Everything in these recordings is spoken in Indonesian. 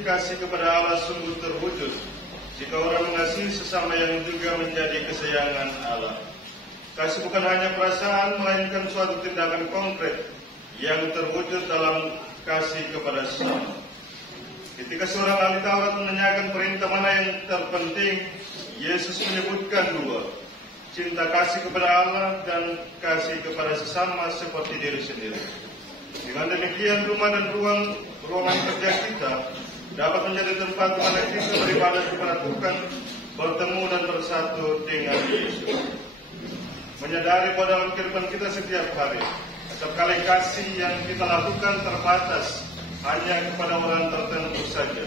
Kasih kepada Allah sungguh terwujud jika orang mengasihi sesama yang juga menjadi kesayangan Allah. Kasih bukan hanya perasaan, melainkan suatu tindakan konkret yang terwujud dalam kasih kepada sesama. Ketika seorang ahli Taurat menanyakan perintah mana yang terpenting, Yesus menyebutkan dua: cinta kasih kepada Allah dan kasih kepada sesama seperti diri sendiri. Dengan demikian, rumah dan ruangan kerja kita dapat menjadi tempat di mana kita beribadah kepada Tuhan, bertemu dan bersatu dengan Yesus. Menyadari bahwa dalam kehidupan kita setiap hari, setiap kali kasih yang kita lakukan terbatas hanya kepada orang tertentu saja.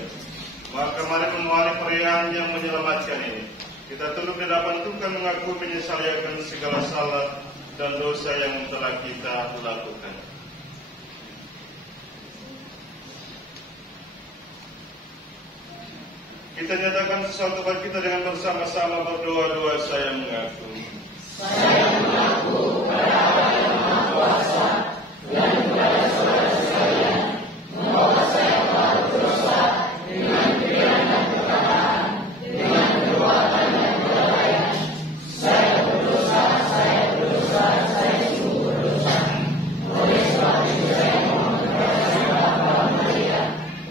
Maka mari memohon perihan yang menyelamatkan ini. Kita tunduk di hadapan Tuhan, mengaku menyesali akan segala salah dan dosa yang telah kita lakukan. Kita nyatakan sesuatu bagi kita dengan bersama-sama berdoa-doa. Saya mengaku kepada Allah yang Maha Kuasa dan kepada saudara sekalian bahwa saya telah berdosa dengan pikiran dan perkataan, dengan perbuatan dan kelalaian. Saya berdosa, saya sungguh berdosa. Oleh sebab itu saya mohon kepada Sang Bapa Maha Mulia,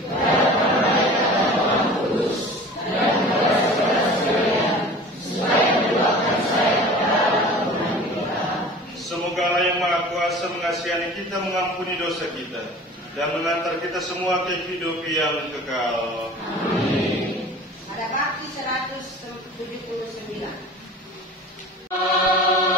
kepada para malaikat dan Tuhan Kudus, dan kepada saudara sekalian, supaya mendoakan saya kepada Allah Tuhan kita. Semoga Allah yang Maha Kuasa mengasihani kita, mengampuni dosa kita, dan mengantar kita semua ke hidup yang kekal. Amin. Ada bakti 179. Oh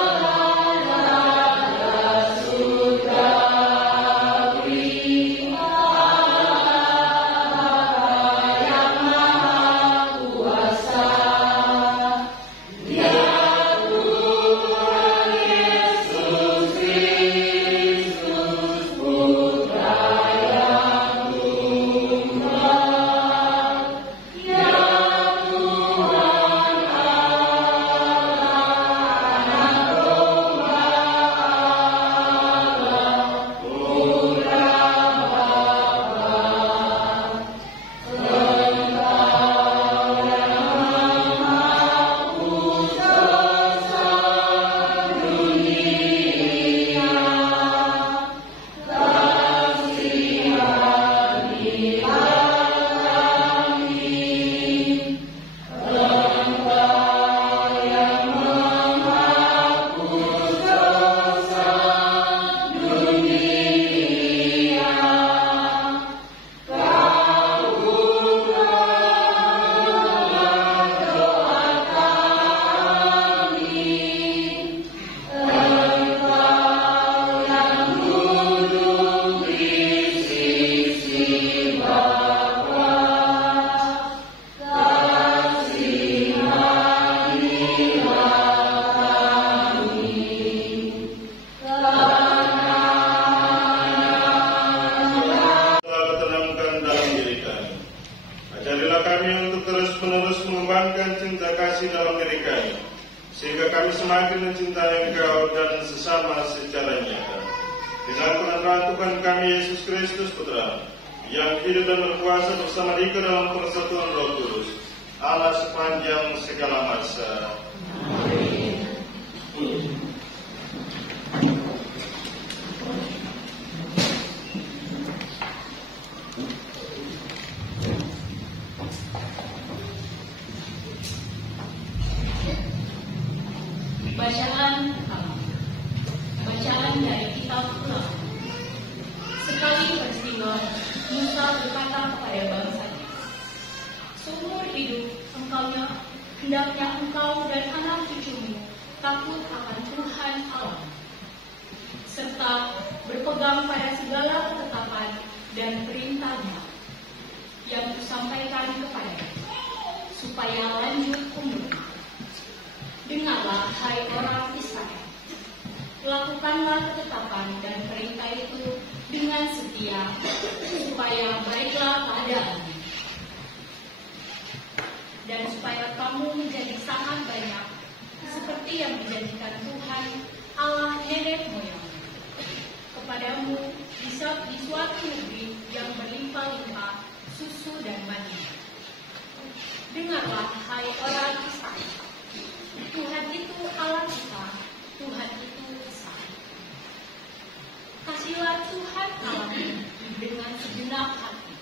kami semakin mencintai Engkau dan sesama secara nyata. Dengan penerangan Tuhan kami Yesus Kristus Putra, yang hidup dan berkuasa bersama Dikau dalam persatuan Roh Kudus, Allah sepanjang segala masa. Amin. Bacaan pertama. Bacaan dari kitab Ulangan. Sekali peristiwa, Musa berkata kepada bangsanya, seumur hidup hendaknya engkau dan anak cucumu takut akan Tuhan Allah, serta berpegang pada segala ketetapan dan perintahnya yang kusampaikan kepadanya, supaya lanjut umurmu. Dengarlah, hai orang Israel, lakukanlah ketetapan dan perintah itu dengan setia, supaya baiklah keadaanmu, dan supaya kamu menjadi sangat banyak, seperti yang dijanjikan Tuhan Allah nenek moyang kepadamu di suatu negeri yang berlimpah-limpah susu dan madu. Dengarlah, hai orang Israel, Tuhan itu Allah kita, Tuhan itu Esa. Kasihlah Tuhan Allahmu dengan segenap hati,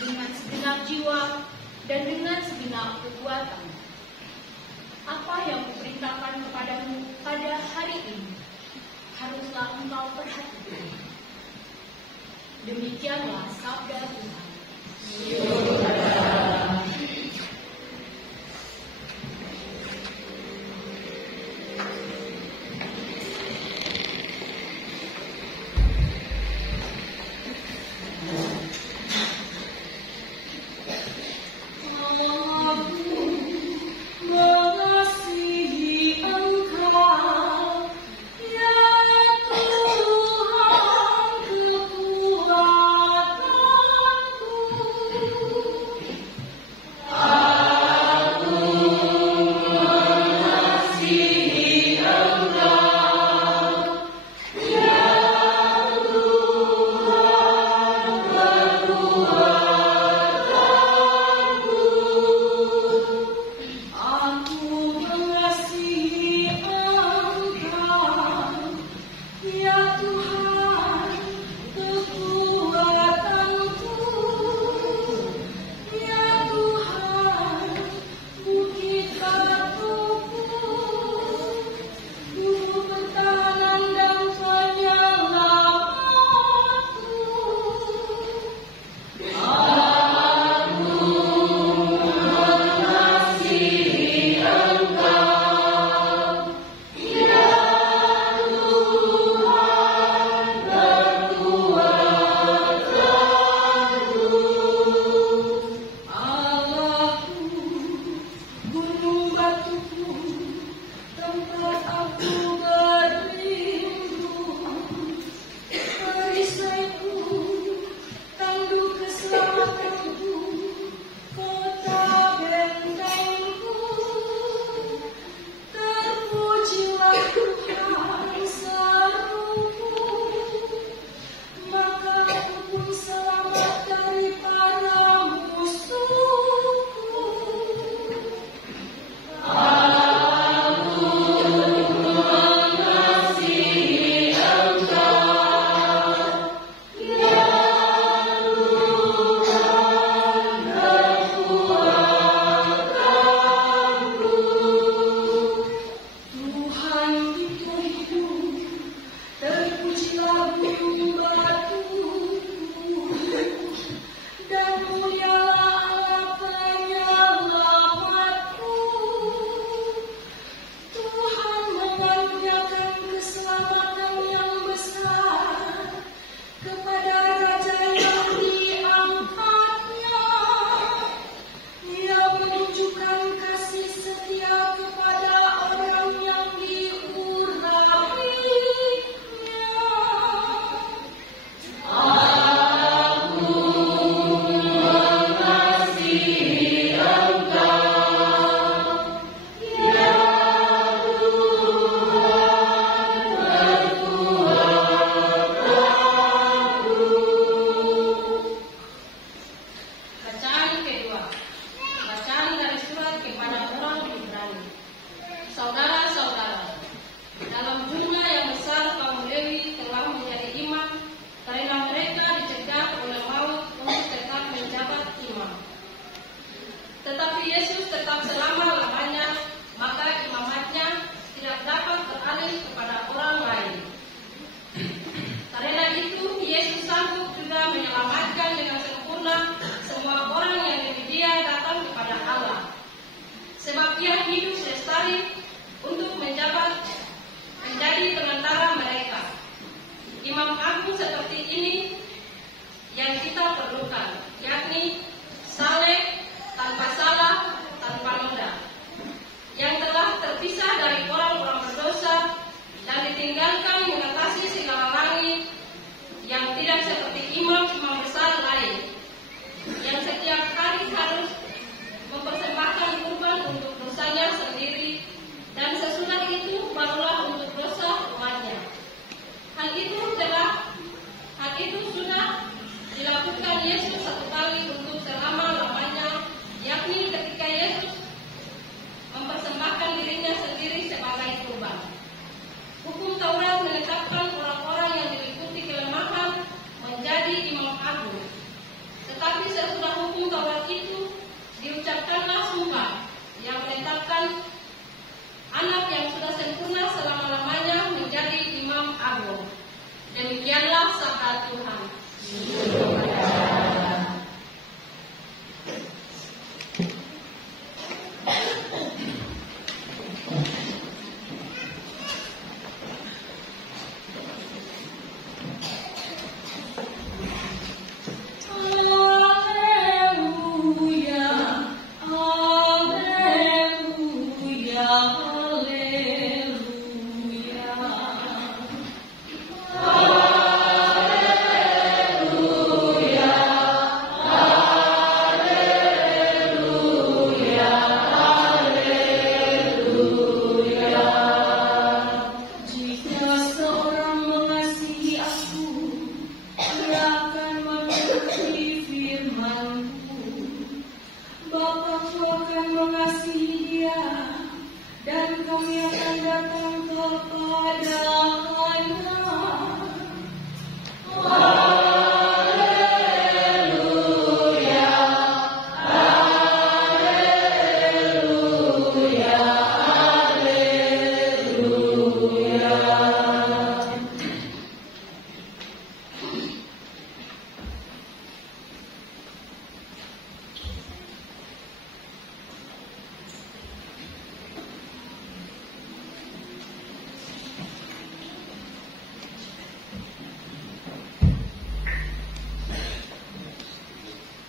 dengan segenap jiwa, dan dengan segenap kekuatan. Apa yang kuperintahkan kepadamu pada hari ini, haruslah engkau perhatikan. Demikianlah sabda Tuhan. Tuhan kekuatanku. meninggalkan mengatasi segala langit yang tidak seperti imam-imam besar lain yang setiap hari harus mempersembahkan kurban untuk dosanya sendiri dan sesudah itu barulah untuk dosa umatnya. Hal itu sudah dilakukan Yesus satu kali untuk selama-lamanya, yakni ketika Yesus mempersembahkan dirinya sendiri sebagai kurban. Hukum Taurat menetapkan orang-orang yang diliputi kelemahan menjadi imam agung. Tetapi sesudah hukum Taurat itu diucapkanlah sumpah yang menetapkan anak yang sudah sempurna selama-lamanya menjadi imam agung. Demikianlah sabda Tuhan.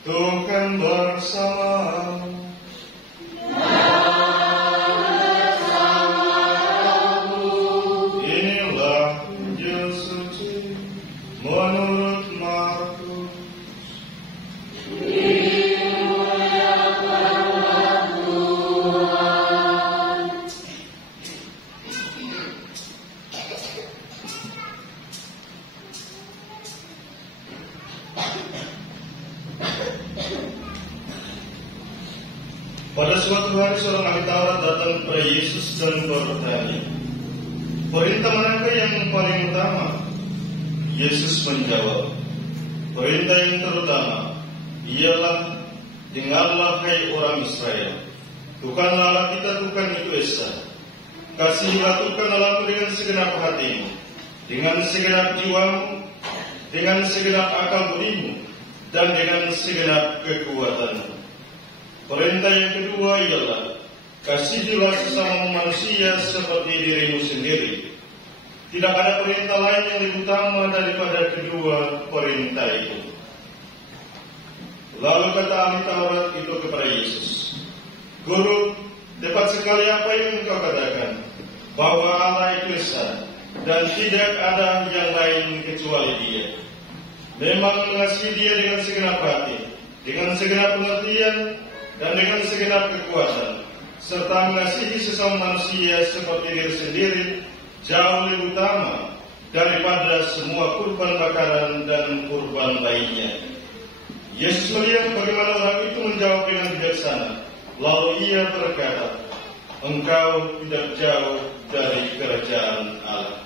Tuhan bersama. Inilah Injil suci menurut Markus. Pada suatu hari seorang ahli Taurat datang kepada Yesus dan bertanya, "Perintah manakah yang paling utama?" Yesus menjawab, "Perintah yang terutama ialah, dengarlah hai orang Israel, Tuhanlah Allah kita, Tuhan itu Esa. Kasihilah Tuhan Allahmu dengan segenap hatimu, dengan segenap jiwamu, dengan segenap akal budimu, dan dengan segenap kekuatanmu. Perintah yang kedua ialah, kasihilah sesama manusia seperti dirimu sendiri. Tidak ada perintah lain yang lebih utama daripada kedua perintah itu." Lalu kata ahli Taurat itu kepada Yesus, "Guru, tepat sekali apa yang engkau katakan, bahwa Allah itu Esa, dan tidak ada yang lain kecuali Dia. Memang mengasihi Dia dengan segenap hati, dengan segenap pengertian, dan dengan segenap kekuatan, serta mengasihi sesama manusia seperti diri sendiri, jauh lebih utama daripada semua kurban bakaran dan kurban lainnya." Yesus melihat bagaimana orang itu menjawab dengan bijaksana, lalu ia berkata, "Engkau tidak jauh dari kerajaan Allah."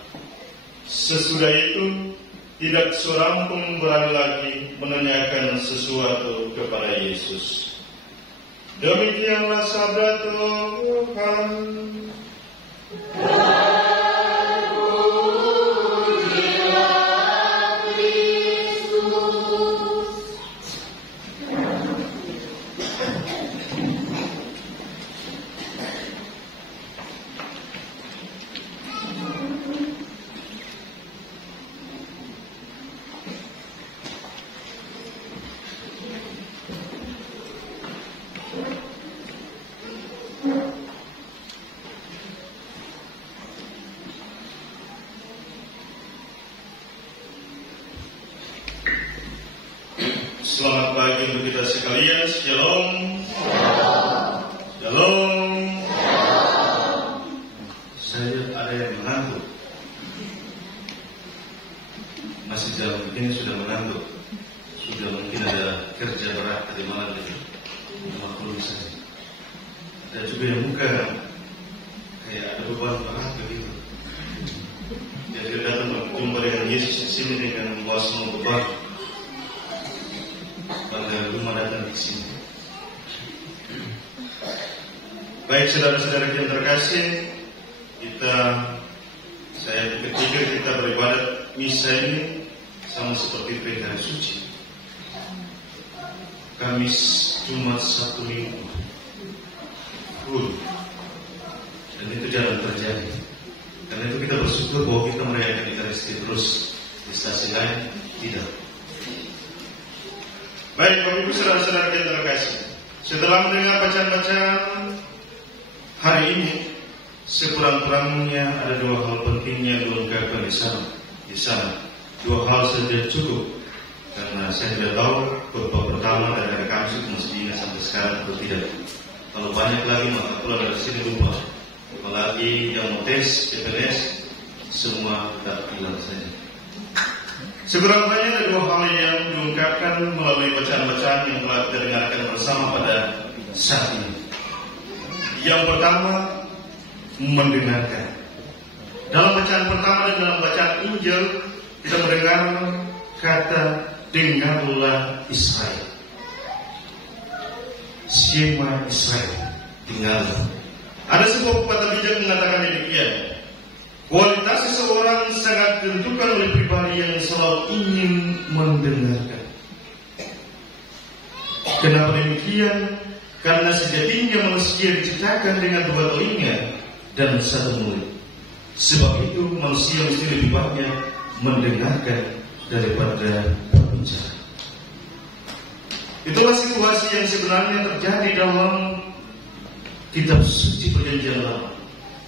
Sesudah itu, tidak seorang pun berani lagi menanyakan sesuatu kepada Yesus. Demikianlah sabda Tuhan. Selamat pagi untuk kita sekalian. Shalom. Shalom. Saya lihat ada yang mengantuk. Masih jam begini sudah mengantuk. Sudah mungkin ada kerja berat tadi malam itu. Maklum saja. Ada juga yang muka kayak ada beban berat begitu. Jadi datang berjumpa dengan Yesus di sini dengan membawa semua beban. Pada rumah datang di sini. Baik saudara-saudara yang terkasih, saya berpikir kita beribadat misa ini sama seperti hari suci. Kamis, Jumat, Sabtu, Minggu, full. Dan itu jarang terjadi. Karena itu kita bersyukur bahwa kita merayakan Ekaristi terus di stasi lain tidak. Baik, Bapak Ibu saudara-saudara yang terkasih, setelah mendengar bacaan-bacaan hari ini, sekurang-kurangnya ada dua hal penting yang dilengkapkan di sana. Dua hal saja cukup, karena saya tidak tahu khotbah pertama dari hari Kamis itu masih diingat sampai sekarang atau tidak. Kalau banyak lagi maka pulang dari sini lupa. Apalagi yang mau tes, CPNS, semua tak hilang saja. Sekurang-kurangnya ada dua hal yang diungkapkan melalui bacaan-bacaan yang telah kita dengarkan bersama pada saat ini. Yang pertama, mendengarkan. Dalam bacaan pertama dan dalam bacaan Injil, kita mendengar kata dengarlah Israel. Shema Israel, dengarlah. Ada sebuah pepatah bijak mengatakan demikian. Kualitas seseorang sangat ditentukan oleh pribadi yang selalu ingin mendengarkan. Kenapa demikian? Karena sejatinya manusia diciptakan dengan dua telinga dan satu mulut. Sebab itu manusia mesti lebih banyak mendengarkan daripada berbicara. Itulah situasi yang sebenarnya terjadi dalam kitab suci Perjanjian Lama.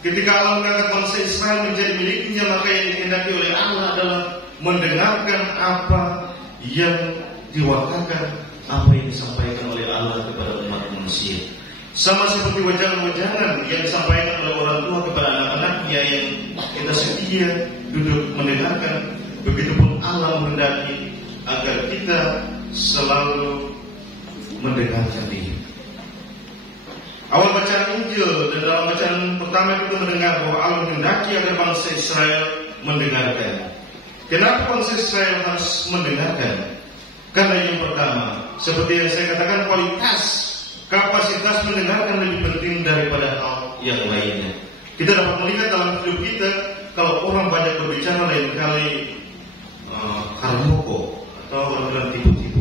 Ketika Allah mengangkat bangsa Israel menjadi miliknya, maka yang dikehendaki oleh Allah adalah mendengarkan apa yang diwakilkan, apa yang disampaikan oleh Allah kepada umat manusia. Sama seperti wejangan-wejangan yang disampaikan oleh orang tua kepada anak-anaknya yang kita setia duduk mendengarkan. Begitupun Allah menghendaki agar kita selalu mendengarkan Dia. Awal bacaan Injil dan dalam bacaan pertama kita mendengar bahwa Allah menghendaki agar bangsa Israel mendengarkan. Kenapa bangsa Israel harus mendengarkan? Karena yang pertama, seperti yang saya katakan, kapasitas mendengarkan lebih penting daripada hal yang lainnya. Kita dapat melihat dalam hidup kita, kalau orang banyak berbicara lain kali karmoko atau orang bilang tipu-tipu.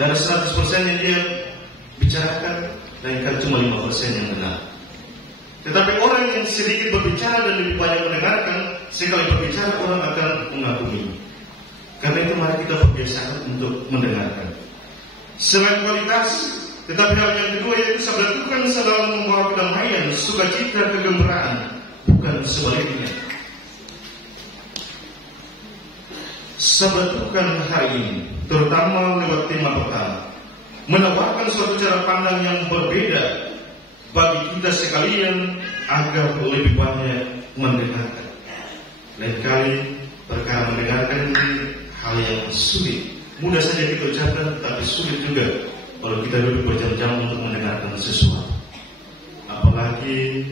Dari 100% yang dia bicarakan, lain kali cuma 5% yang benar. Tetapi orang yang sedikit berbicara dan lebih banyak mendengarkan, sekali berbicara orang akan mengagumi. Karena itu mari kita berbiasakan untuk mendengarkan. Selain kualitas, tetapi hal yang kedua yaitu sabda Tuhan selalu membawa kedamaian, sukacita, kegembiraan, bukan sebaliknya. Sabda Tuhan hari ini, terutama lewat tema pertama, menawarkan suatu cara pandang yang berbeda bagi kita sekalian agar lebih banyak mendengarkan. Lain kali perkara mendengarkan ini hal yang sulit. Mudah saja kita ucapkan, tapi sulit juga kalau kita duduk berjam-jam untuk mendengarkan sesuatu. Apalagi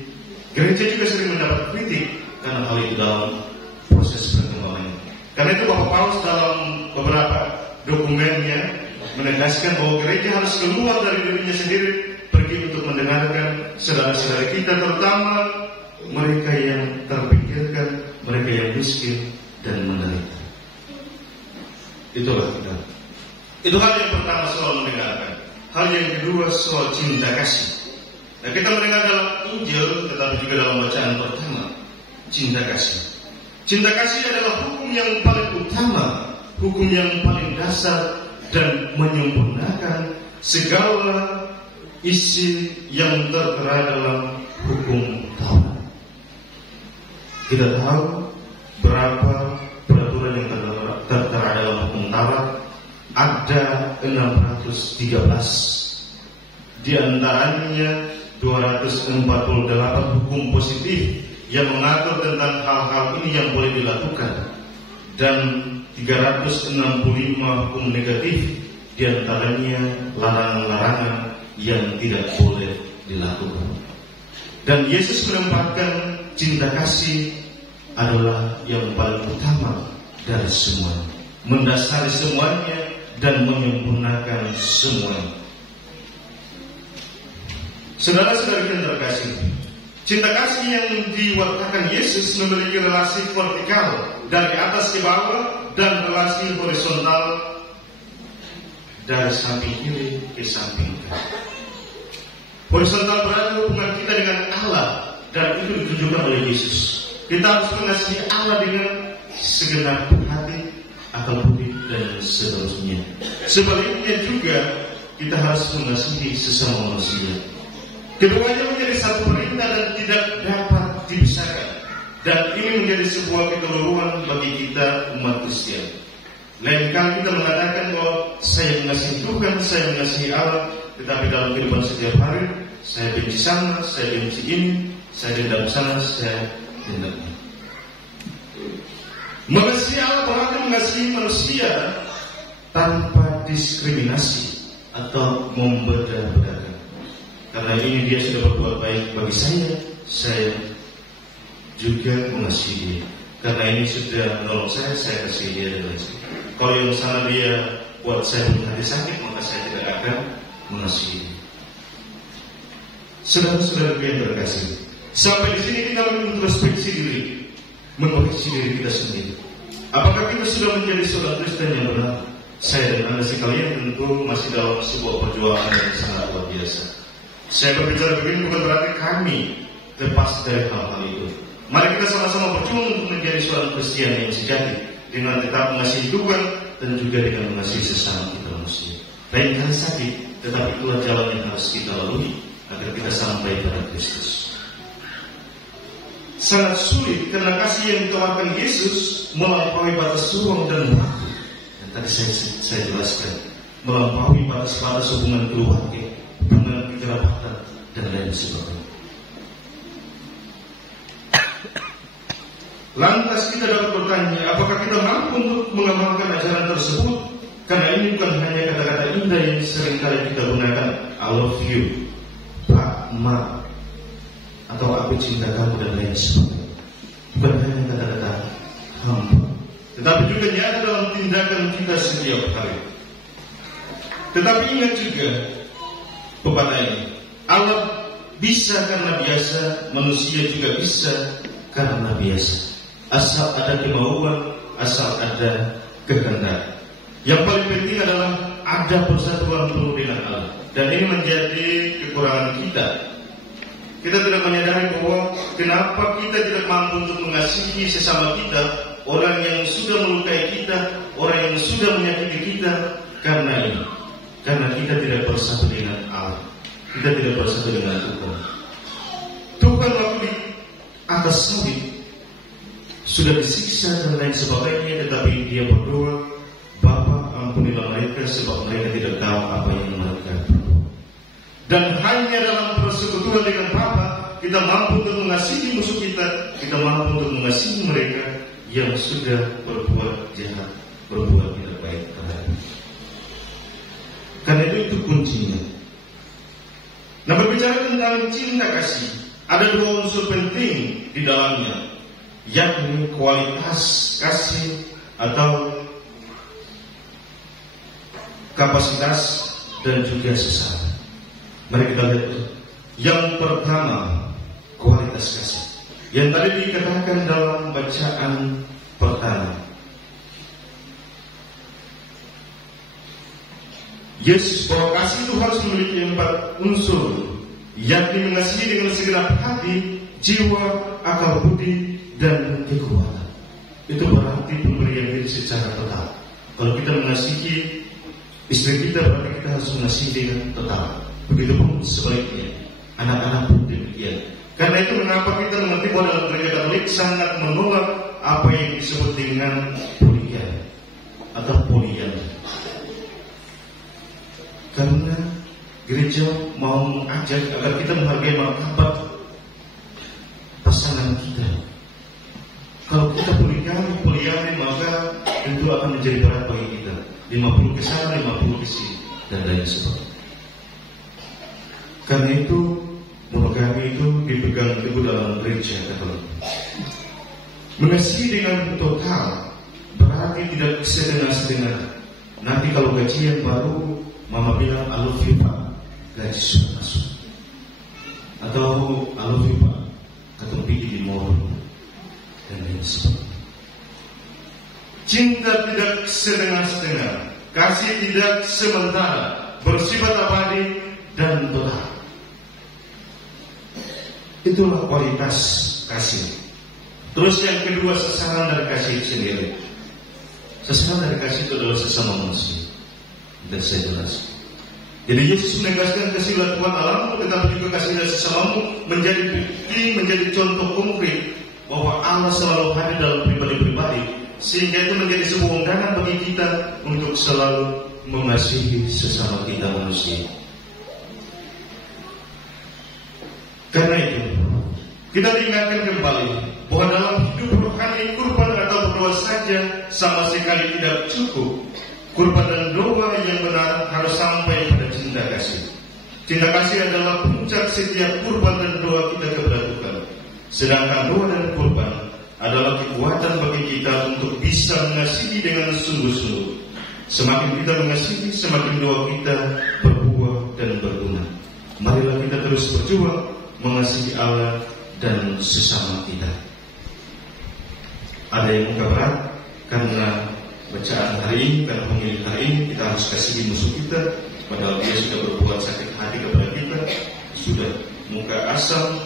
gereja juga sering mendapat kritik karena hal itu dalam proses perkembangan. Karena itu Bapak Paulus dalam beberapa dokumennya menegaskan bahwa gereja harus keluar dari dirinya sendiri, pergi untuk mendengarkan saudara-saudara kita, terutama mereka yang terpinggirkan, mereka yang miskin dan menderita. Itulah kita. Itu hal yang pertama, soal mendengarkan. Hal yang kedua, soal cinta kasih. Nah, kita mendengar dalam Injil, tetapi juga dalam bacaan pertama, cinta kasih. Cinta kasih adalah hukum yang paling utama, hukum yang paling dasar dan menyempurnakan segala isi yang tertera dalam hukum Taurat. Kita tahu berapa peraturan yang tertera dalam hukum Taurat. Ada 613. Di antaranya 248 hukum positif yang mengatur tentang hal-hal ini yang boleh dilakukan, dan 365 hukum negatif, di antaranya larangan-larangan yang tidak boleh dilakukan. Dan Yesus menempatkan cinta kasih adalah yang paling utama dari semuanya, mendasari semuanya dan menyempurnakan semuanya. Saudara-saudara yang terkasih, cinta kasih yang diwakilkan Yesus memiliki relasi vertikal dari atas ke bawah dan relasi horizontal dari samping kiri ke samping kanan. Horizontal berarti hubungan kita dengan Allah, dan itu ditunjukkan oleh Yesus. Kita harus mengasihi Allah dengan segenap hati, akal budi, dan seterusnya. Sebaliknya juga kita harus mengasihi sesama manusia. Keduanya menjadi satu perintah dan tidak dapat dipisahkan. Dan ini menjadi sebuah keteluruan bagi kita umat Kristen. Lain kali kita mengatakan bahwa saya mengasihi Tuhan, saya mengasihi Allah, tetapi dalam kehidupan setiap hari saya benci sana, saya benci ini, saya dendam sana, saya dendam ini. Mengasihi Allah berarti mengasihi manusia tanpa diskriminasi atau membeda-bedakan. Karena ini dia sudah berbuat baik bagi saya juga mengasihi dia. Karena ini sudah menolong saya kasih dia dan lain sebagainya. Kalau yang sana dia buat saya berhati sakit, maka saya tidak akan mengasihi dia. Saudara-saudara yang terkasih, sampai di sini kita mengintrospeksi diri, mengoreksi diri kita sendiri. Apakah kita sudah menjadi seorang Kristen yang benar? Saya dan Anda sekalian tentu masih dalam sebuah perjuangan yang sangat luar biasa. Saya berbicara begini bukan berarti kami lepas dari hal-hal itu. Mari kita sama-sama berjuang untuk menjadi seorang Kristen yang sejati, dengan tetap mengasihi Tuhan dan juga dengan mengasihi sesama kita manusia. Lain kali sakit, tetapi itulah jalan yang harus kita lalui agar kita sampai pada Kristus. Sangat sulit karena kasih yang ditawarkan Yesus melampaui batas ruang dan waktu. Dan tadi saya jelaskan, melampaui batas-batas hubungan keluarga, hubungan kekerabatan, dan lain sebagainya. Lantas kita dapat bertanya, apakah kita mampu untuk mengamalkan ajaran tersebut? Karena ini bukan hanya kata-kata indah yang seringkali kita gunakan, I love you, Pak, Ma, atau aku cinta kamu dan lain sebagainya. Bukan hanya kata-kata hamba, tetapi juga nyata dalam tindakan kita setiap hari. Tetapi ingat juga pepatah ini, Allah bisa karena biasa, manusia juga bisa karena biasa. Asal ada kemauan, asal ada kehendak. Yang paling penting adalah ada persatuan penuh dengan Allah. Dan ini menjadi kekurangan kita. Kita tidak menyadari bahwa kenapa kita tidak mampu untuk mengasihi sesama kita, orang yang sudah melukai kita, orang yang sudah menyakiti kita. Karena ini, karena kita tidak bersatu dengan Allah, kita tidak bersatu dengan Tuhan. Tuhan waktu di atas salib sudah disiksa dan lain sebagainya, tetapi dia berdoa, Bapa, ampunilah mereka sebab mereka tidak tahu apa yang mereka berbuat. Dan hanya dalam persekutuan dengan Bapa kita mampu untuk mengasihi musuh kita, kita mampu untuk mengasihi mereka yang sudah berbuat jahat, berbuat tidak baik terhadap. Karena itu kuncinya. Nah, berbicara tentang cinta kasih, ada dua unsur penting di dalamnya, yakni kualitas kasih atau kapasitas dan juga sesama. Mari kita lihat. Yang pertama, kualitas kasih. Yang tadi dikatakan dalam bacaan pertama, Yesus bahwa kasih itu harus memiliki 4 unsur, yakni mengasihi dengan segenap hati, jiwa, akal budi, dan kekuatan. Itu berarti pemberian diri secara total. Kalau kita mengasihi istri kita, berarti kita harus mengasihi dengan total. Begitupun sebaliknya, anak-anak pun demikian. Karena itu mengapa kita mengerti bahwa dalam gereja Katolik sangat menolak apa yang disebut dengan poligami atau poligami. Karena gereja mau mengajak agar kita menghargai martabat pasangan kita. Kalau kita poligami, maka itu akan menjadi berat bagi kita. 50 ke sana, 50 ke sini, dan lain sebagainya. Karena itu monogami itu dipegang teguh dalam gereja Katolik. Mengasihi dengan total berarti tidak setengah-setengah. Nanti kalau gajian baru, mama bilang I love you Pak, gaji sudah masuk. Atau I love you Pak, katong pergi di mall, dan lain sebagainya. Cinta tidak setengah-setengah, kasih tidak sementara, bersifat abadi dan total. Itulah kualitas kasih. Terus yang kedua, sasaran dari kasih itu sendiri. Sasaran dari kasih itu adalah sesama manusia. Dan saya jelaskan. Jadi Yesus menegaskan kasihlah Tuhan Allahmu, tetapi juga kasih dari sesamamu menjadi bukti, menjadi contoh konkret bahwa Allah selalu hadir dalam pribadi-pribadi, sehingga itu menjadi sebuah undangan bagi kita untuk selalu mengasihi sesama kita manusia. Karena itu, kita diingatkan kembali bahwa dalam hidup rohani kurban atau berdoa saja sama sekali tidak cukup. Kurban dan doa yang benar harus sampai pada cinta kasih. Cinta kasih adalah puncak setiap kurban dan doa kita kepada Tuhan. Sedangkan doa dan kurban adalah kekuatan bagi kita untuk bisa mengasihi dengan sungguh-sungguh. Semakin kita mengasihi, semakin doa kita berbuah dan berguna. Marilah kita terus berjuang mengasihi Allah dan sesama kita. Ada yang muka berat karena bacaan hari ini, karena pemilihan hari ini kita harus kasihi musuh kita, padahal dia sudah berbuat sakit hati kepada kita. Sudah muka asam,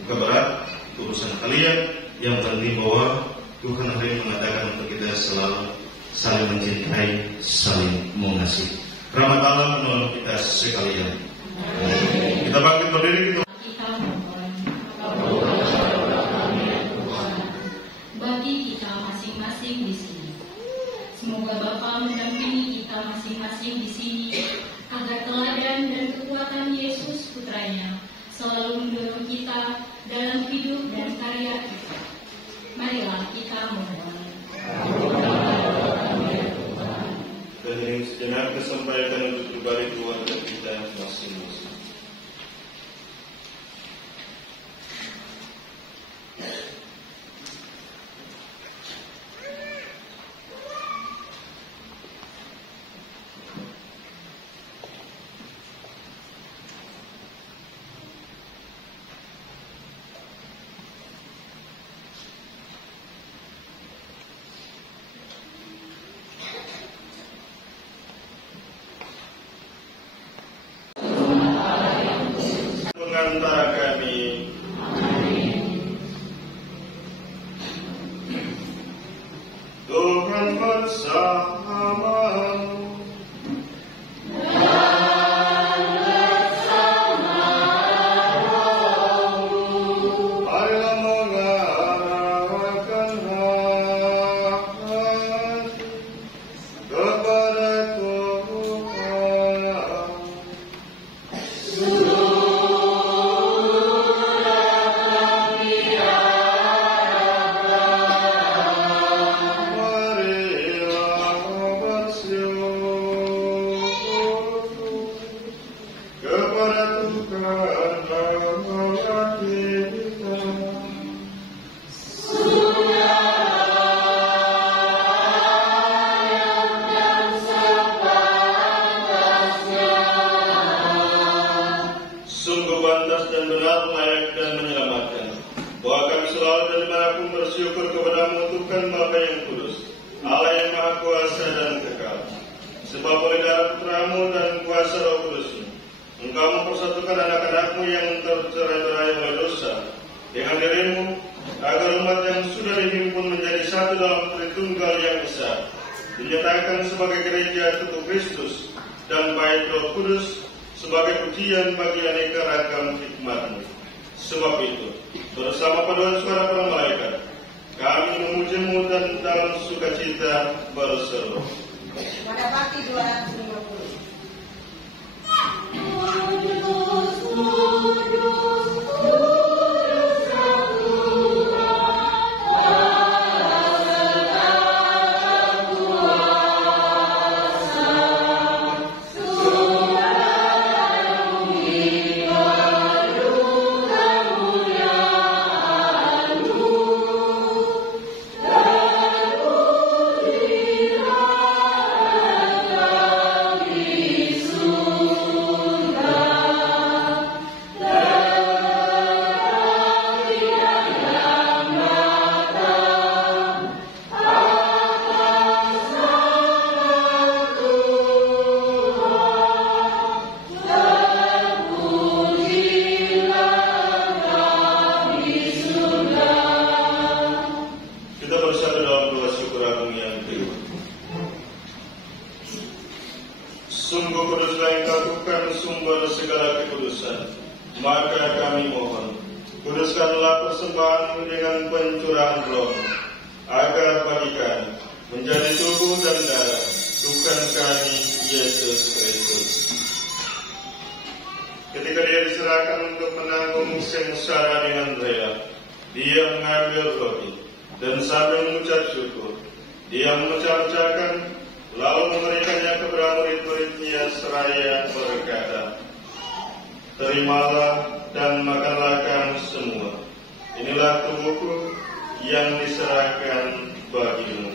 muka berat, urusan kalian. Yang penting bahwa Tuhan hari ini mengatakan untuk kita selalu saling mencintai, saling mengasihi. Rahmat Allah menolong kita sekalian. Kita bangkit berdiri, kita bagi kita masing-masing di sini. Semoga Bapa mendampingi kita masing-masing di sini agar teladan dan kekuatan Yesus Putranya selalu mendorong kita dalam hidup dan karya kita. Marilah kita memohon. Dan yang sejenak kesampaikan untuk berbalik keluarga kita masing-masing. Antara kami. Tuhan bersamamu. Marilah mengarahkan hati kepada Tuhan. Sungguh pantas dan benar, layak dan menyelamatkan, bahwa kami selalu dan dimanapun bersyukur kepadamu Tuhan Bapa yang kudus, Allah yang maha kuasa dan kekal. Sebab oleh darah putramu dan kuasa Roh Kudus-Mu, Engkau mempersatukan anak-anakmu yang tercerai-berai oleh dosa dengan dirimu, agar umat yang sudah dihimpun menjadi satu dalam Tritunggal yang besar, dinyatakan sebagai gereja tubuh Kristus dan baik Roh Kudus sebagai pujian bagi aneka ragam hikmat-Mu. Sebab itu, bersama paduan suara para malaikat, kami memuji-Mu dan dalam sukacita berseru. Pada bakti 250. Sungguh kuduslah Engkau Tuhan, sumber segala kekudusan. Maka kami mohon, kuduskanlah persembahan dengan pencurahan Roh, agar bagi kami menjadi tubuh dan darah Tuhan kami Yesus Kristus. Ketika Dia diserahkan untuk menanggung sengsara dengan rela, Dia mengambil roti dan sambil mengucap syukur, Dia memecah-mecahkan, lalu memberikannya kepada murid-muridnya seraya berkata, "Terimalah dan makanlah kamu semua. Inilah tubuhku yang diserahkan bagimu."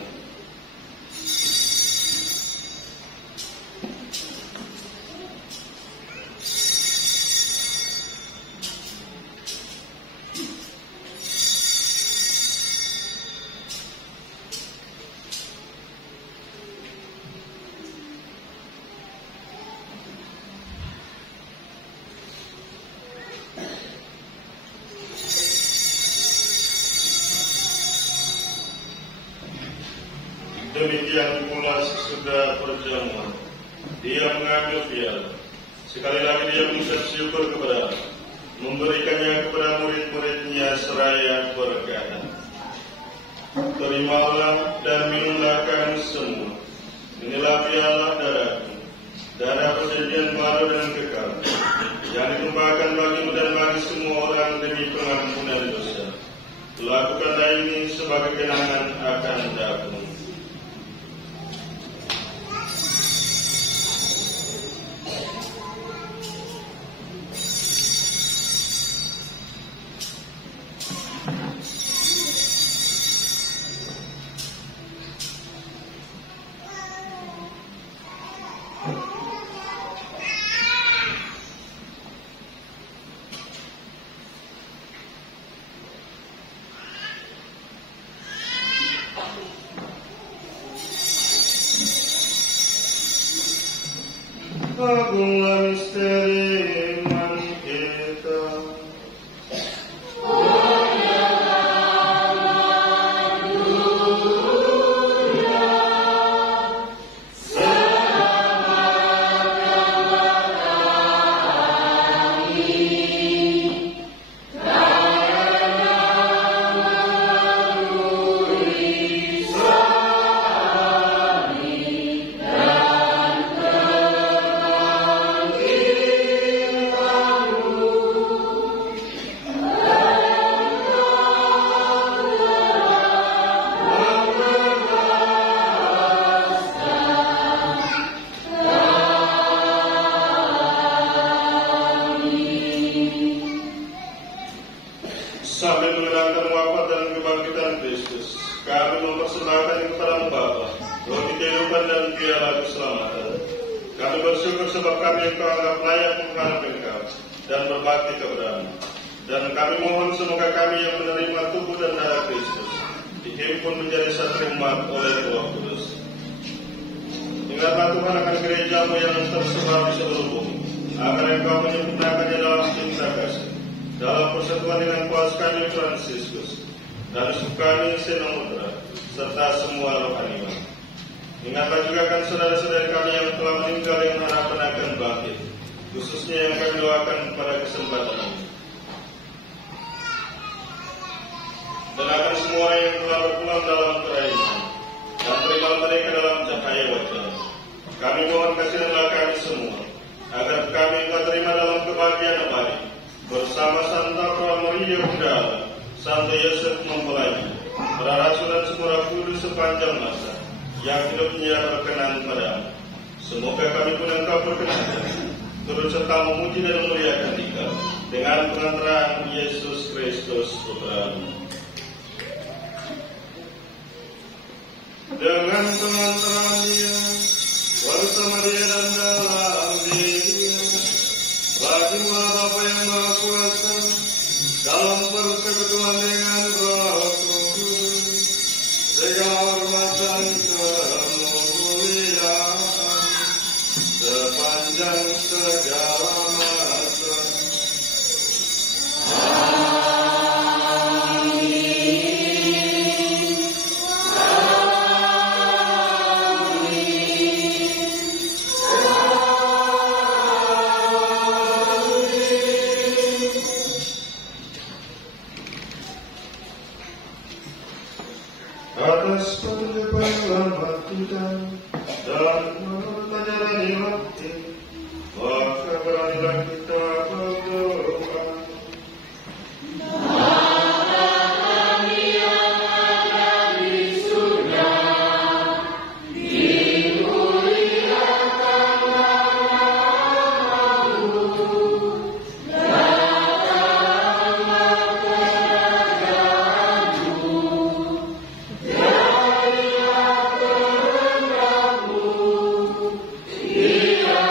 Demikian pula sesudah perjamuan, Dia mengambil piala. Sekali lagi Dia mengucap syukur kepada Allah, memberikannya kepada murid-muridnya seraya berkata, "Terimalah dan minumlah kamu semua. Inilah piala darahku, darah perjanjian baru dan kekal, yang ditumpahkan bagimu dan bagi semua orang demi pengampunan dosa. Lakukanlah ini sebagai kenangan akan aku." Agunglah misteri iman kita. Sambil mengenangkan wafat dan kebangkitan Kristus, kami mempersembahkan kepada Bapa roti kehidupan dan piala keselamatan. Kami bersyukur sebab kami Engkau anggap layak menghadap Engkau dan berbakti kepada-Mu. Dan kami mohon semoga kami yang menerima tubuh dan darah Kristus dihimpun menjadi satu umat oleh Roh Kudus. Ingatlah Tuhan akan gereja-Mu yang tersebar di seluruh bumi, agar Engkau menyempurnakannya dalam cinta kasih, dalam persatuan dengan kuasa kami Fransiskus dan kami Senamutra serta semua rohaniwan. Ingatlah juga kan saudara-saudara kami yang telah meninggal yang harapan akan bangkit, khususnya yang kami doakan pada kesempatan ini. Dan akan semua orang yang telah berpulang dalam kerajaan dan terimal mereka dalam cahaya wajah. Kami mohon kasihanlah kami semua, agar kami terima dalam kebahagiaan abadi yang hidupnya berkenan padamu. Semoga kami pun engkau perkenankan, turut serta memuji dan memuliakan Dikau dengan pengantaran Yesus Kristus Putra-Mu. Dengan pengantaran Dia, bersama Dia dan dalam dirinya, bagilah Bapa yang Maha Kuasa, dalam persekutuan dengan Roh Kudus, segala hormat dan kemuliaan sepanjang segala masa. Atas penghormatan kita dan menurut ajaran Ilahi, maka beranilah kita berdoa. Yeah.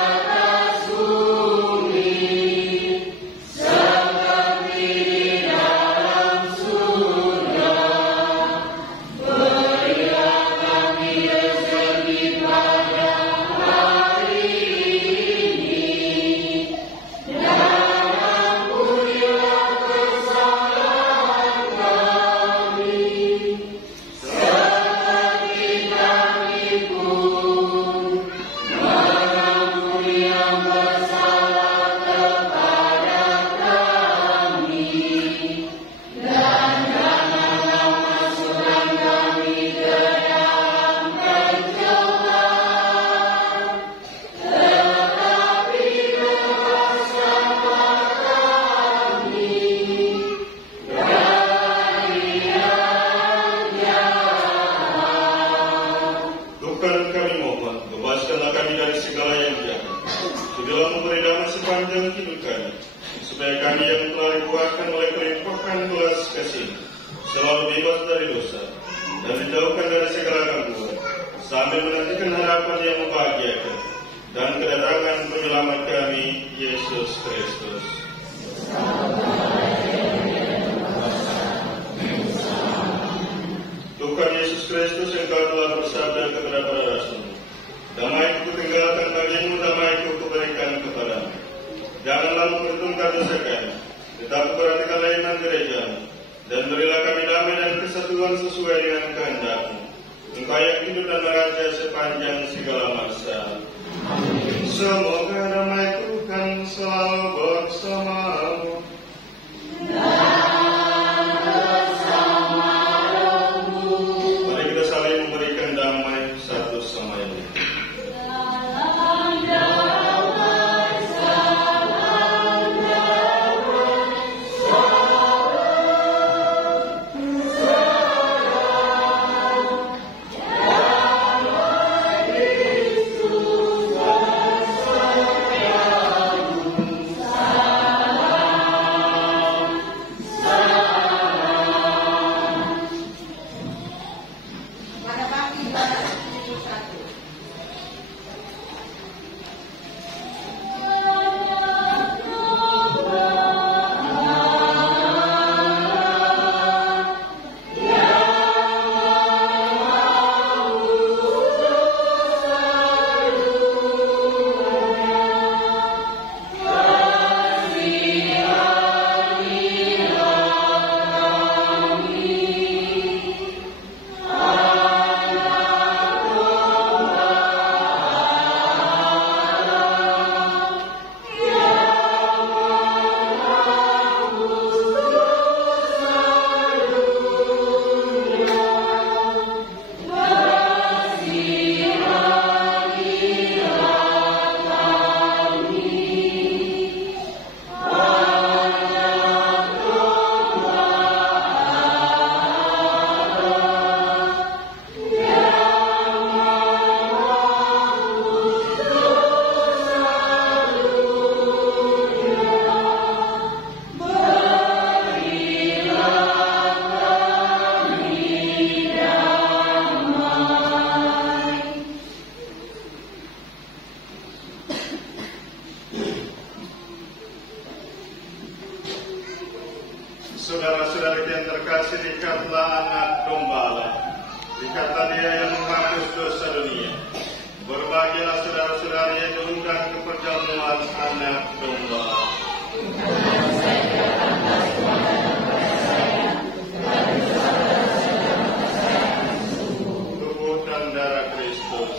Kasih, ikatlah anak domba Allah. Ikatlah dia yang menghapus dosa dunia. Berbahagialah saudara-saudara yang diundang ke perjamuan anak domba. Tubuh dan darah Kristus.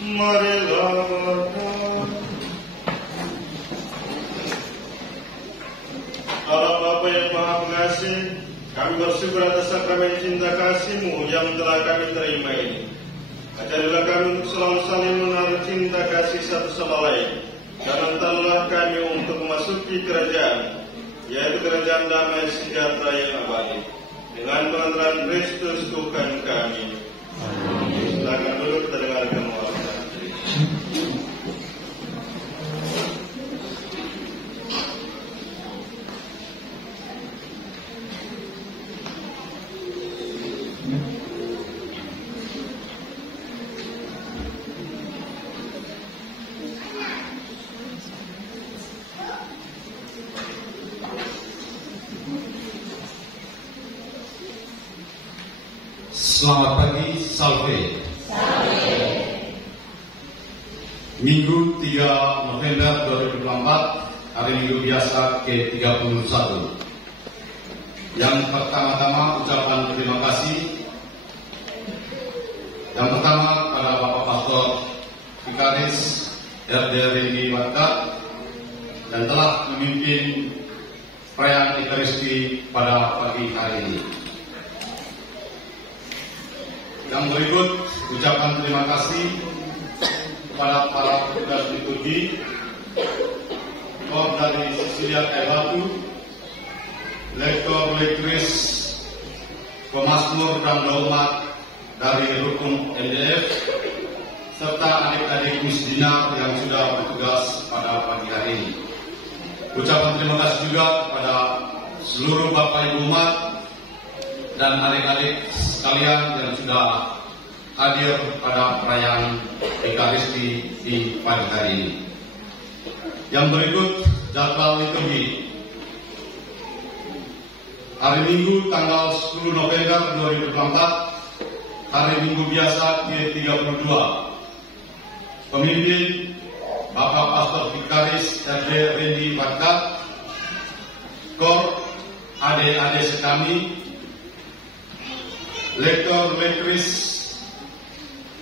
Marilah Allah Bapa yang Maha Pengasih, kami bersyukur atas sakramen cinta kasih-Mu yang telah kami terima ini. Ajarilah kami untuk selalu saling menaruh cinta kasih satu sama lain, dan antarlah kami untuk memasuki kerajaan, yaitu kerajaan damai sejahtera yang abadi, dengan pengantaran Kristus Tuhan kami. Silakan dulu kita dengarkan wawancara. Selamat pagi, Salve. Minggu 3 November 2024, hari Minggu biasa ke-31. Yang pertama-tama ucapan terima kasih. Yang pertama pada Bapak Pastor Vikaris RD Rendy Watka dan telah memimpin perayaan Ekaristi pada pagi hari ini. Yang berikut ucapan terima kasih kepada para petugas liturgi, Kor dari Sisilia Kaibatu, Lektor Lektris, Pemasmur dan Daumat dari Rukun MDF, serta adik-adik Misdinar yang sudah bertugas pada pagi hari ini. Ucapan terima kasih juga kepada seluruh Bapak Ibu umat dan adik-adik sekalian yang sudah hadir pada perayaan Ekaristi di pagi hari ini. Yang berikut jadwal liturgi. Hari Minggu tanggal 10 November 2024, hari Minggu biasa ke-32. Pemimpin Bapak Pastor Vikaris RD Rendy Watka, Kor adik-adik sekami, Lektor Lektris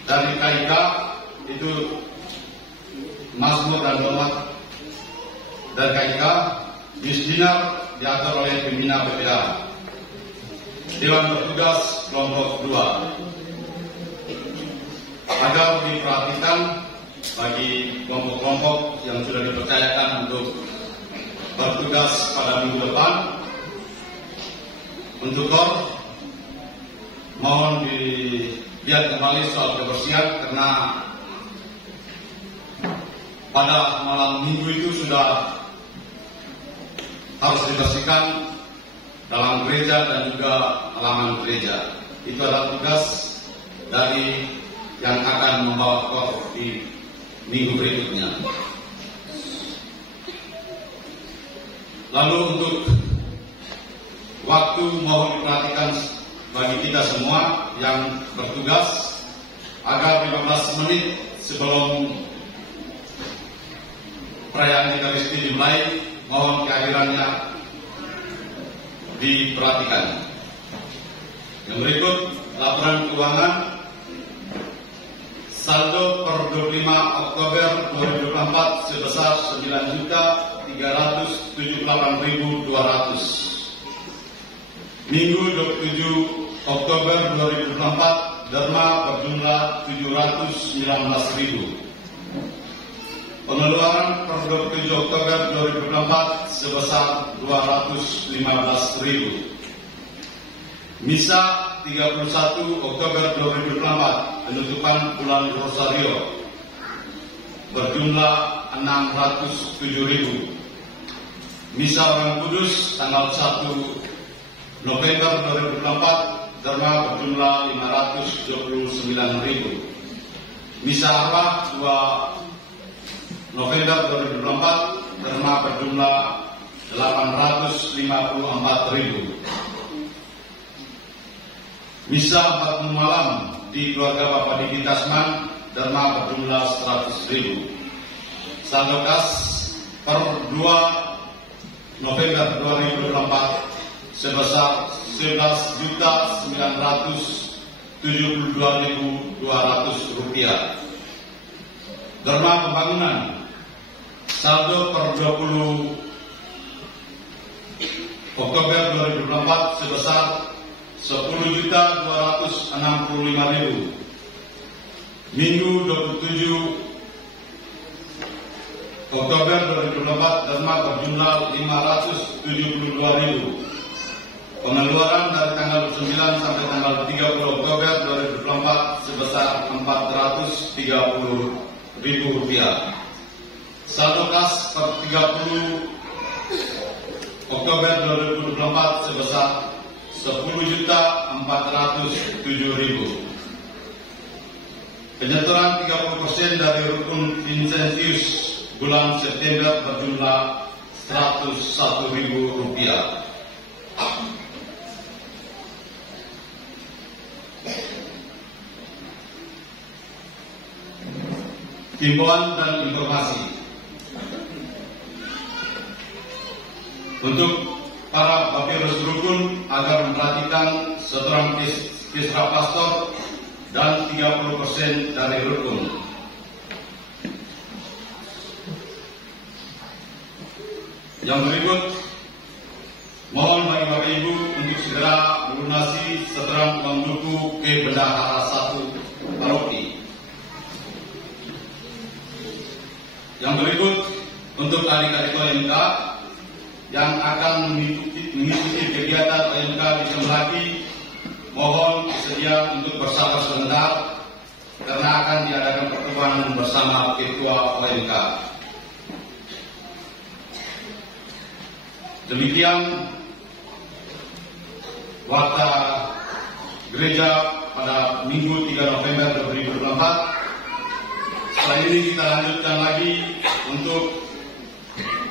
dari KIK, itu Masmur dan Domat dari KIK, Misdinar diatur oleh pembina BPA, Dewan Bertugas Kelompok 2. Agar diperhatikan bagi kelompok-kelompok yang sudah dipercayakan untuk bertugas pada minggu depan, untuk Kor mohon dilihat kembali soal kebersihan, karena pada malam minggu itu sudah harus dibersihkan dalam gereja dan juga halaman gereja. Itu adalah tugas dari yang akan membawa Kor di minggu berikutnya. Lalu untuk waktu mohon diperhatikan bagi kita semua yang bertugas agar 15 menit sebelum perayaan Ekaristi dimulai, mohon kehadirannya diperhatikan. Yang berikut laporan keuangan saldo per 25 Oktober 2024 sebesar 9.378.200. Minggu 27 Oktober 2024 derma berjumlah 719.000. Pengeluaran per 27 Oktober 2024 sebesar 215.000. Misa 31 Oktober 2024 penutupan bulan Rosario berjumlah 607.000. Misa Orang Kudus tanggal 1 November 2024 derma berjumlah 529.000. Misa Arwah 2 November 2024 derma berjumlah 854.000. Misa 40 malam di keluarga Bapak Diki Tasman derma berjumlah 100.000. Saldo kas per 2 November 2024 sebesar 11.972.200 rupiah. Derma pembangunan saldo per 20 Oktober 2024 sebesar 10.265.000. Minggu 27 Oktober 2024 derma berjumlah 572.000. Pengeluaran dari tanggal 9 sampai tanggal 30 Oktober 2024 sebesar 430.000 rupiah. Saldo kas per 30 Oktober 2024 sebesar 10.407.000. Penyetoran 30% dari rukun Vincentius bulan September berjumlah 101.000 rupiah. Himbauan dan informasi untuk para papirus rukun agar memperhatikan setoran kisra pastor dan 30% dari rukun. Yang berikut, mohon bagi Bapak Ibu untuk segera melunasi setoran uang buku ke bendahara 1 paroki. Yang berikut, untuk adik-adik OMK yang akan mengikuti kegiatan OMK di Semlaki, mohon bersedia untuk bersabar sebentar karena akan diadakan pertemuan bersama Ketua OMK. Demikian warta gereja pada Minggu 3 November 2024. Setelah ini kita lanjutkan lagi untuk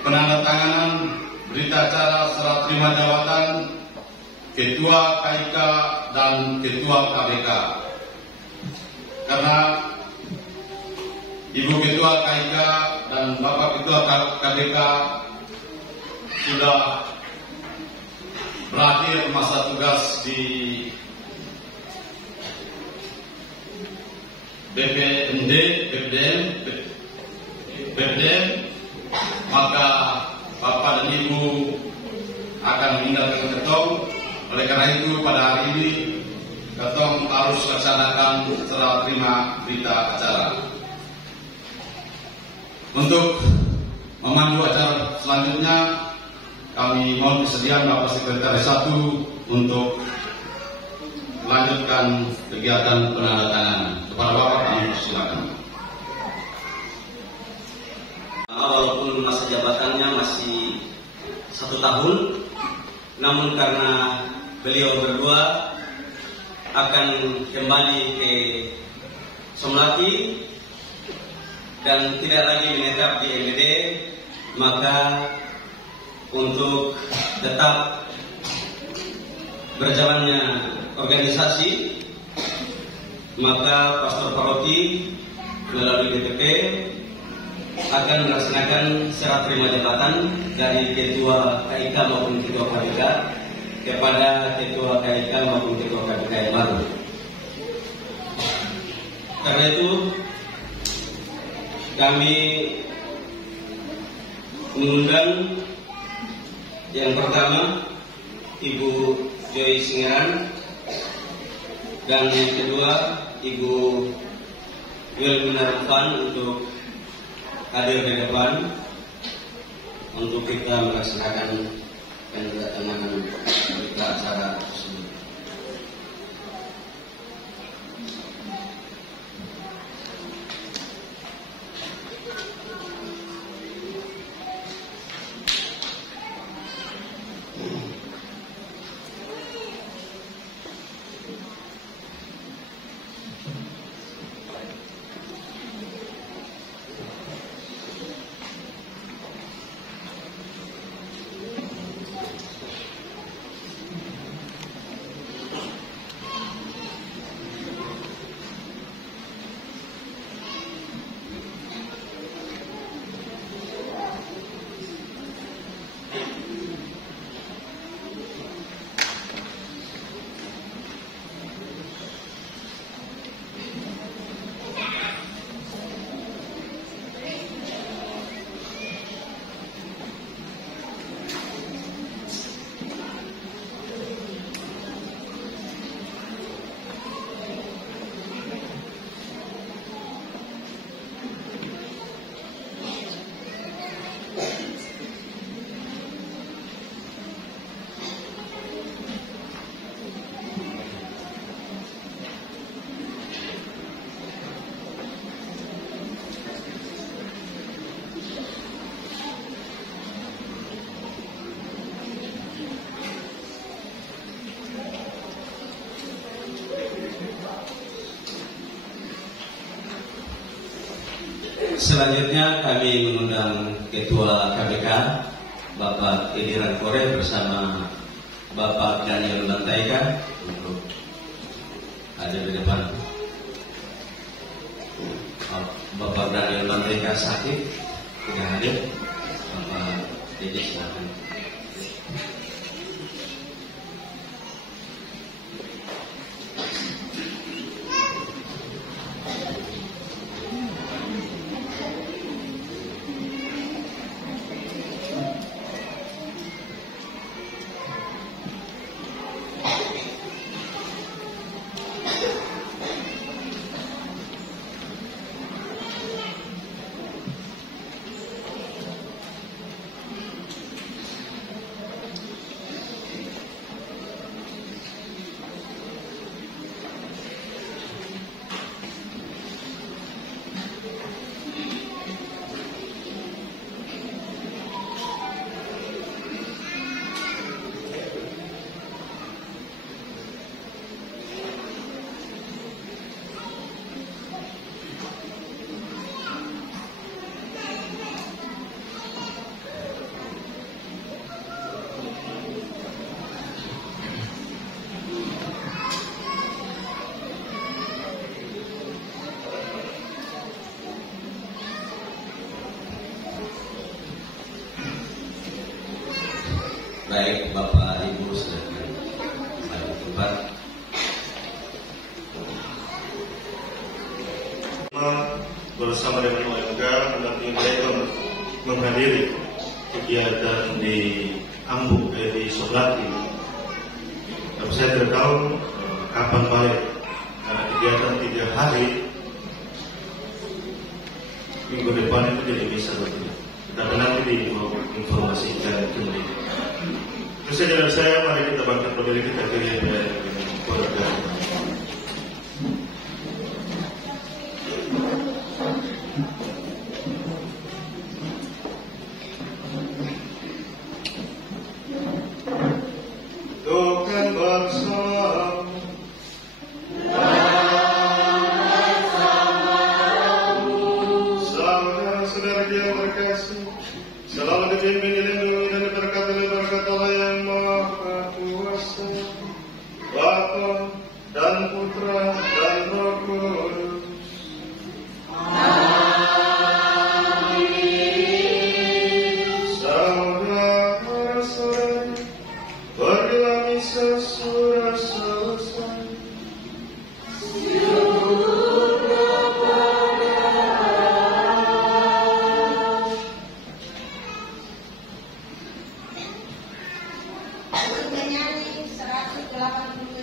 penandatanganan berita acara serah terima jabatan Ketua KIK dan Ketua KBK. Karena Ibu Ketua KIK dan Bapak Ketua KBK sudah berakhir masa tugas di BPDM, maka Bapak dan Ibu akan meninggalkan Ketong. Oleh karena itu pada hari ini Ketong harus laksanakan serah terima berita acara. Untuk memandu acara selanjutnya, kami mohon kesediaan Bapak Sekretaris 1 untuk melanjutkan kegiatan penandatanganan. Kepada Bapak kami persilakan. Walaupun masa jabatannya masih 1 tahun, namun karena beliau berdua akan kembali ke Semlaki dan tidak lagi menetap di MBD, maka untuk tetap berjalannya organisasi, maka pastor paroki melalui DPP akan melaksanakan serah terima jabatan dari ketua KIK maupun ketua KPK kepada ketua KIK maupun ketua KPK yang baru. Karena itu kami mengundang yang pertama Ibu Joy Singeran dan yang kedua Ibu Wilmina Rufan untuk hadir di depan untuk kita melaksanakan penandatanganan berita acara tersebut. Selanjutnya kami mengundang Ketua KPK Bapak Ediran Kore bersama Bapak Daniel Bantaika untuk hadir di depan. Bapak Daniel Bantaika sakit tidak hadir. Bapak Dedi silakan. Baik, Bapak Ibu silakan balik tempat. Bersama dengan warga mendampingi mereka menghadiri kegiatan di Ambuk di Soblati. Tapi saya tidak tahu kapan balik. Karena kegiatan 3 hari minggu depan itu tidak bisa betul. Tapi nanti diinformasikan kembali. Terus dari saya, mari kita bangkit berdiri, kita kiri dengan keluarga. Tuhan bersamamu. Saudara-saudara yang terkasih, selalu dibimbing, dilindungi dan diberkati oleh berkat Allah yang Maha Kuasa, ke-87